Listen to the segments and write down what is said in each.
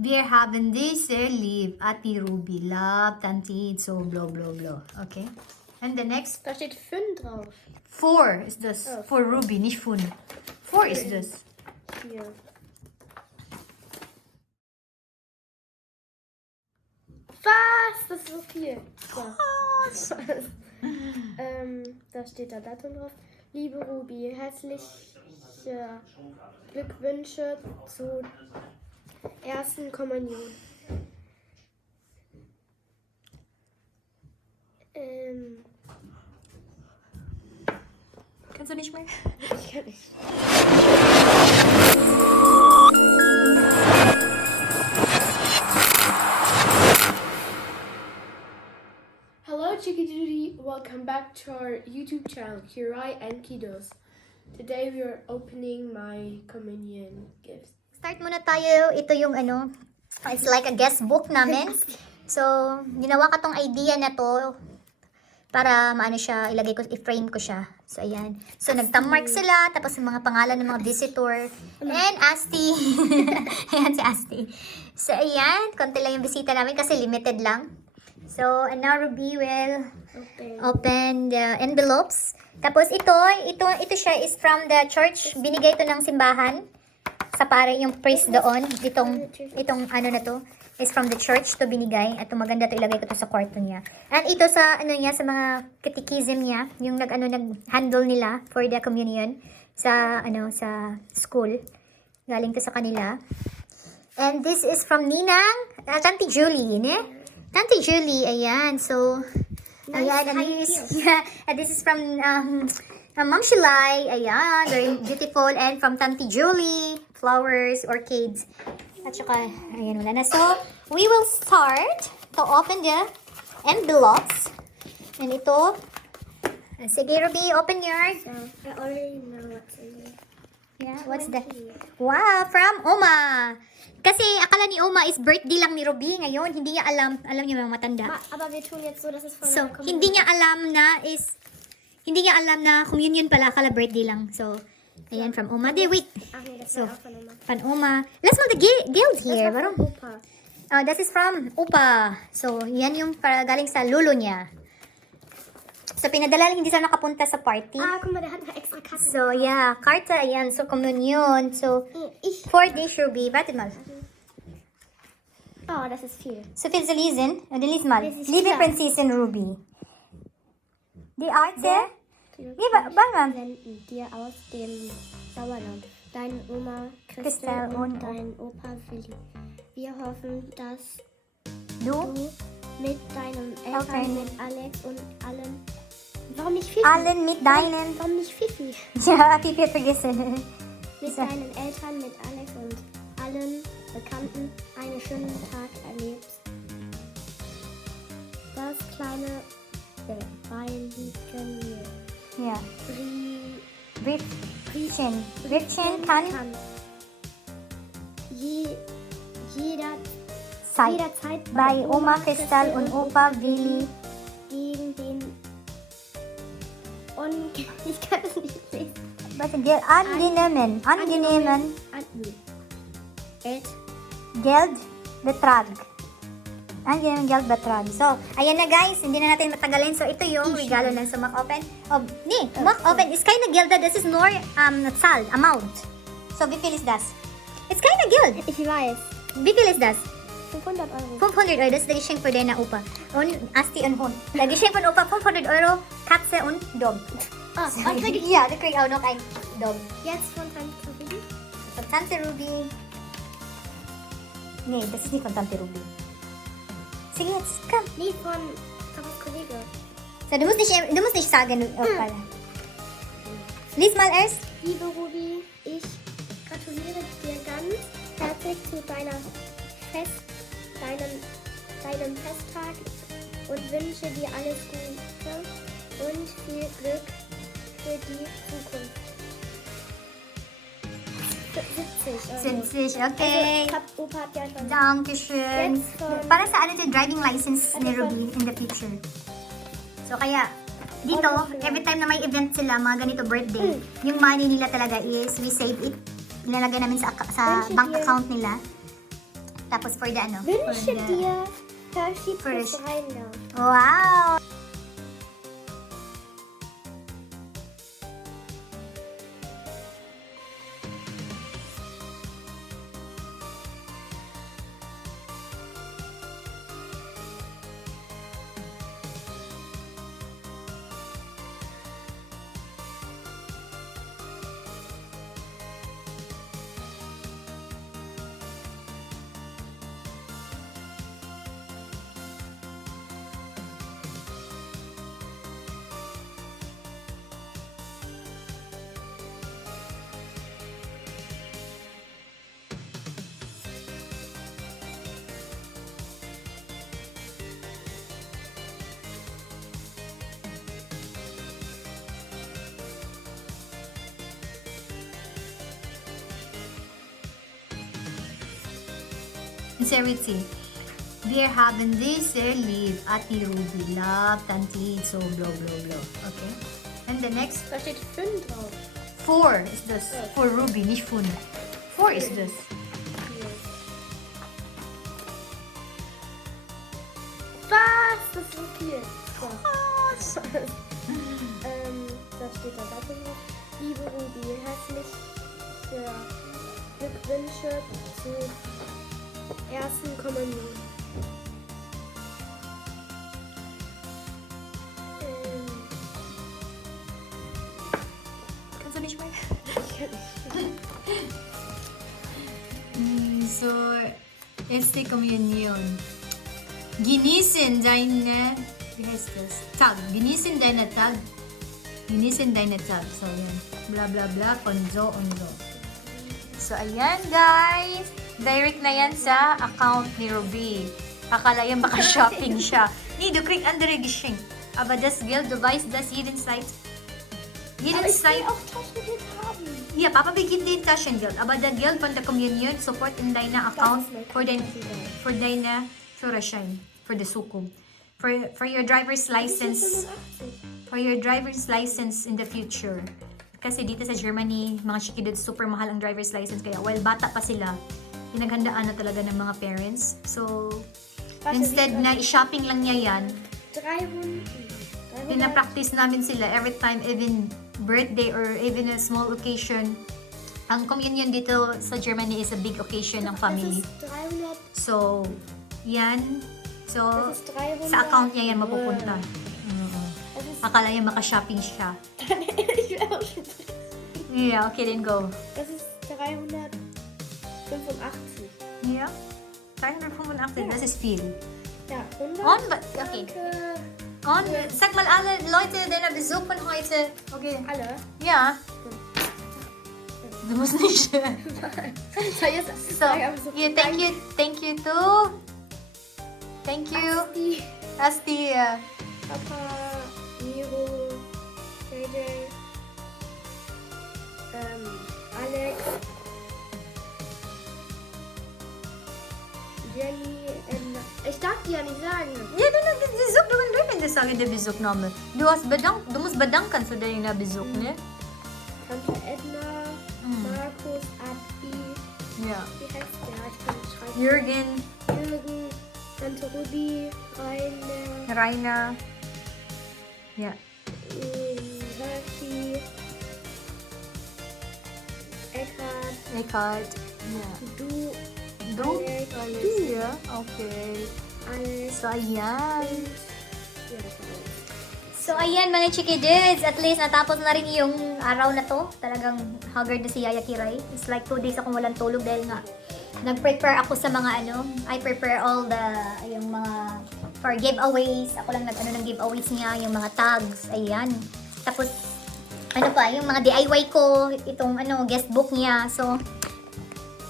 Wir haben diese lieb. Ati Ruby, love, Tanti, so blah, blah, blah. Okay. And the next, Da steht 5 drauf. 4 is this. Oh, For Ruby, nicht Fun. 4 is this. 4. Was? Das ist so viel. So. Da steht da Datum drauf. Liebe Ruby, herzliche Glückwünsche zur ersten Kommunion. Kannst du nicht mehr? Ich kann nicht. Hello Chikidudi, welcome back to our YouTube channel, Kiray and Kiddos. Today we are opening my communion gifts. Start muna tayo. Ito yung ano, it's like a guest book namin. So, ginawa ko tong idea na to para maano siya, ilagay ko, i-frame ko siya. So, ayan. So, nagtamark sila, tapos yung mga pangalan ng mga visitor. And Asti. Ayan si Asti. So, ayan. Konti lang yung bisita namin kasi limited lang. So, and now Ruby will open the envelopes. Tapos ito siya is from the church. Binigay ito ng simbahan. Sa pare yung priest doon. Itong ano na to is from the church to binigay. At maganda to, ilagay ko to sa kwarto niya. And ito sa ano niya, sa mga catechism niya, yung nag-handle nila for the communion sa school. Galing to sa kanila. And this is from Ninang, Tante Julie, ne? Tante Julie, ayan. So, ayan, and this is from Ma'am Shilay, ayan, very beautiful. And from Tante Julie, flowers, orchids. At saka, ayan, wala na. So, we will start to open the envelopes. And ito, sige, Ruby, open yours. I already know what's in there. Yeah, what's that? Wow, from Oma. Kasi akala ni Oma is birthday lang ni Ruby ngayon. Hindi niya alam niyo mga matanda. Aber wir tun jetzt so, dass es von So, der Kommunion. hindi niya alam na communion pala, akala birthday lang. So, ayan, from Oma. Wait. Ach nee, das So, war auch von Oma. From Oma. Let's put the guild here. Das war Warum? von Opa. Oh, this is from Opa. So, yan yung para galing sa lolo niya. So, pinadala lang, hindi siya nakapunta sa party. Ah, guck mal, der hat eine extra Karte. So, yeah, karta, ayan. So, communion. So, Ich. 4 days, Ruby. Warte mal. Oh, das ist viel. So viel zu lesen. Lies mal. Das ist Liebe klar. Prinzessin Ruby. Die Arte. Wir Wann? senden dir aus dem Sauerland. Deine Oma Christel Christel und und dein Opa Willi. Wir hoffen, dass Du? du mit deinen Okay. Eltern, mit Alex und allen. Warum nicht Fifi? Allen mit deinen. Warum nicht Fifi? Ja, Pipi hat vergessen. Mit deinen Eltern, mit Alex und allen Bekannten einen schönen Tag erlebst. Das kleine Weihlichen Ja. Briefchen Briefchen kann jederzeit bei Oma Christel und Opa Willi. gegen den ich kann es nicht lesen. Angenehmen Geldbetrag. Angenehmen Geldbetrag. So, ayan na guys, hindi na natin matagalin. So, ito yung regalo ng Sumak Open. Sumak Open ist keine Gelder, das ist nur Zahl, Amount. So, wie viel ist das? It's keine Geld. Ich weiß. Wie viel ist das? 500 Euro. 500 Euro, das ist der Geschenk für deine Opa. Und Asti und Hund. Der Geschenk von Opa, 500 Euro, Katze und Dog. Ah, was krieg ich Ja, du kriegst auch noch ein Dog. jetzt von Tante Ruby? Von Tante Ruby. Nee, das ist nicht von Tante Ruby. Sige, jetzt, komm. Nee, von Papas Kollege. So, du musst nicht sagen, Opa. Lies mal erst. Liebe Ruby, ich gratuliere dir ganz herzlich zu deinem Festtag und wünsche dir alles Gute und viel Glück für die Zukunft. 70 Euro. 70, okay. Also, Opa hat ja schon. Dankeschön. Jetzt von- Para sa ano yung driving license ni Ruby in the future. So, kaya, dito, every time na may event sila, mga ganito birthday, yung money nila talaga is, we save it. Ilalagay namin sa bank account nila. Tapos for the ano? Wünsche for the- dir Hershey Frisch. plus Rheinland. Wow! Sincerity. Wir haben diese lieb at die Ruby. Love, Tanti, so blah blah blah. Okay. And the next, Da steht 5 drauf. 4 is this. For Ruby, nicht Fun. 4 is this. Hier. Was? Das ist so viel. So. Da steht da Datum drauf. Liebe Ruby, herzliche Glückwünsche zur ersten Kommunion. Kannst du nicht mehr? Ich kann nicht. So, erste Kommunion. Genießen deine, wie heißt das? Tag. Genießen deine Tag. Genießen deine Tag. So, yan. Bla bla bla. Konzo, onzo. So, ayan guys. Direct na yan sa account ni Ruby. Akala yan baka shopping siya. Nee, du kriegst andere Geschenk. Aber das Geld, du weißt, dass jeden Zeit. Jeden Aber ich will Zeit. auch Taschengeld haben. Ja, Papa bigit din Taschengeld. Aber das Geld von der Communion support in deine Account for deine Führerschein. For the Sukum. For your driver's license. For your driver's license in the future. Kasi dito sa Germany, mga Chikiddos, super mahal ang driver's license. Kaya while bata pa sila, pinaghandaan na talaga ng mga parents. So, instead na i-shopping lang niya yan, 300. pinapractice namin sila every time, even birthday or even a small occasion. Ang communion dito sa Germany is a big occasion ng family. Das ist 300. So, yan. So, Das ist 300. sa account niya yan mapupunta. Das ist, Akala niya maka-shopping siya. ich will auch schon. Yeah, okay, then go. Das ist 385. Yeah. 385, das ist viel. Ja, 100. On, okay. Danke. On, sag mal alle Leute, deine Besuch von heute. Okay. Alle? Ja. Du musst nicht. So, jetzt So, yeah, thank you too. Thank you. Die Asti, Papa, Miro, JJ, Alex, Jenny, ich darf die ja nicht sagen. ja, du Besuch, du kan du sagen, der Besuch Name. Du musst bedanken für deinen Besuch, ne? Tante Edna, Markus, Abi, Ja. wie heißt der? Ich kann nicht schreiben. Jürgen, Jürgen, Tante Ruby, Rainer, Raina. Ja. Hershey, Eckhart. Ja. du, Du? Alex, Du, ja? Okay. Alex, So, ayan. ja, das war alles. So, ayan mga Chikiddos. At least natapos na rin yung araw na to. Talagang haggard na si Yaya Kiray. It's like 2 days akong walang tulog dahil nga nag-prepare ako sa mga I prepare all the, yung mga, for giveaways. Ako lang nag-ano ng giveaways niya, yung mga tags. Ayan. Tapos, ano pa, yung mga DIY ko, itong guest book niya. So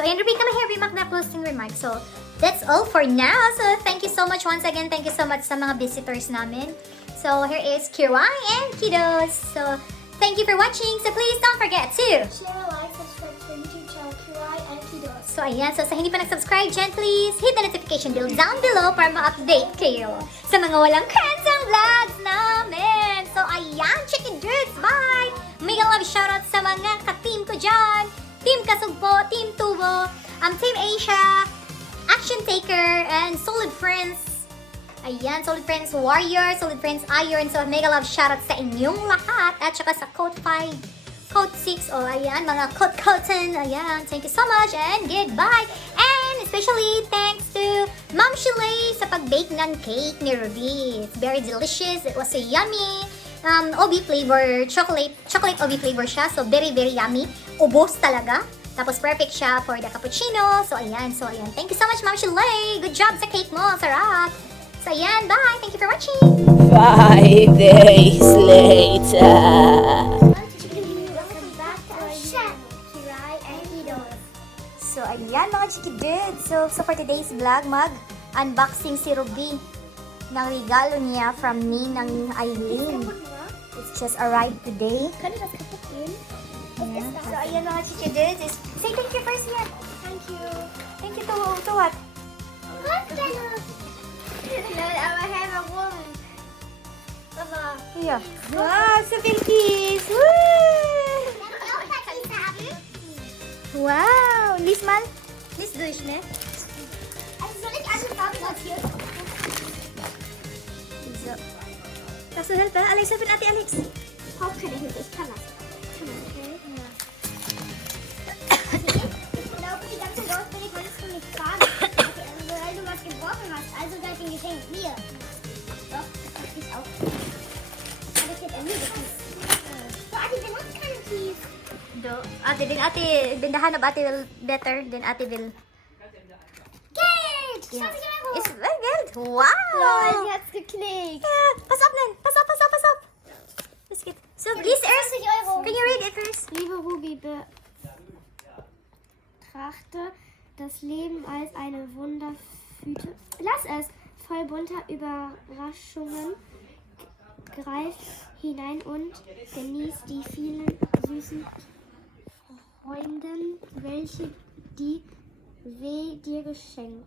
ayan, Ruby, come here, we make na closing remarks. So, that's all for now. So, thank you so much once again. Thank you so much sa mga visitors namin. So, here is Kiray and Kiddos. So, thank you for watching. So, please don't forget to Share, like, subscribe to our YouTube channel, Kiray and Kiddos. So, ayan. So, sa hindi pa nag-subscribe dyan, please hit the notification bell down below para ma-update kayo sa mga walang cancel vlogs namin. So, ayan, chicken dudes. Bye! Mega love shoutout sa mga ka-team ko dyan. Team Kasugpo, Team Tubo, Team Asia. Action! Taker, and Solid Friends. Ayan, Solid Friends Warrior, Solid Friends Iron. So, mega love shoutout sa inyong lahat. At saka sa Code 5, Code 6, ayan, mga Code Cotton. Ayan, thank you so much and goodbye. And especially thanks to Ma'am Shilay sa pag-bake ng cake ni Ruby. It's very delicious. It was so yummy. OB flavor, chocolate OB flavor siya. So, very, very yummy. Ubos talaga. Tapos, perfect siya for the cappuccino. So, ayan. Thank you so much, Ma'am Shilay. Good job sa cake mo. Sarap. So, ayan. Bye. Thank you for watching. 5 days later. Welcome back to our channel, Kiray and Kiddos. So, ayan mga Chikidud. So, for today's vlog, mag-unboxing si Ruby ng regalo niya from me ng Eileen. It's just arrived today. Kann ich das kaputt gehen? Yeah. So, ayan mga Chikidud. Say thank you first yan. Thank you. Thank you to what? Nein, aber hey, warum? Papa. Yeah. Wow, so viel Kiss! Woo! Wow! Lies mal. Lies durch, ne? Also soll ich alle Farben sortieren? So. Kannst du helfen? Alex, helfen Ate Alex. Braucht keine Hilfe, ich kann das. Okay. Ich glaube, die ganze Dorf will ich wolltest du nicht fragen. Okay, also weil du was gebrochen hast, also gleich ein Geschenk. Hier. Doch, das ist auch. Aber ich hätte nie gekriegt. So, Adi benutzt keinen Kies. Ate, bindahan of Ate will better than Ate will. Geld! 20 Yeah. Euro! Ist Geld? Wow! Lol, sie hat's geklickt. Yeah. Pass up, Nen. Pass up. Das geht. So, please, 20 Euro. Can you read it first? Liebe Ruby, betrachte das Leben als eine Wundertüte. Lass es! Voll bunter Überraschungen. Greif hinein und genieß die vielen süßen Freunden, welche die W dir schenkt.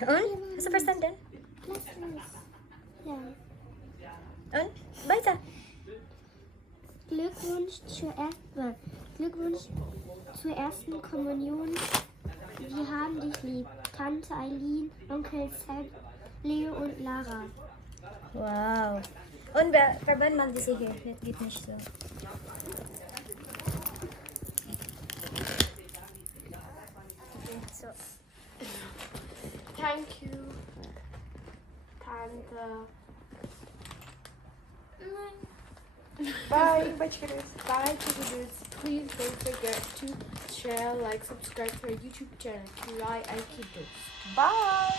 Und? Hast du verstanden? Lass es. Ja. Und? Weiter. Glückwunsch zur ersten Kommunion. Wir haben dich lieb. Tante Eileen, Onkel Seb, Leo und Lara. Wow. Und verband man diese hier. Das geht nicht so. Okay, so. Thank you, Tante. Bye, Chikiddos. Bye, Chikiddos. Please don't forget to share, like, subscribe to our YouTube channel, Kiray and Kiddos. Bye!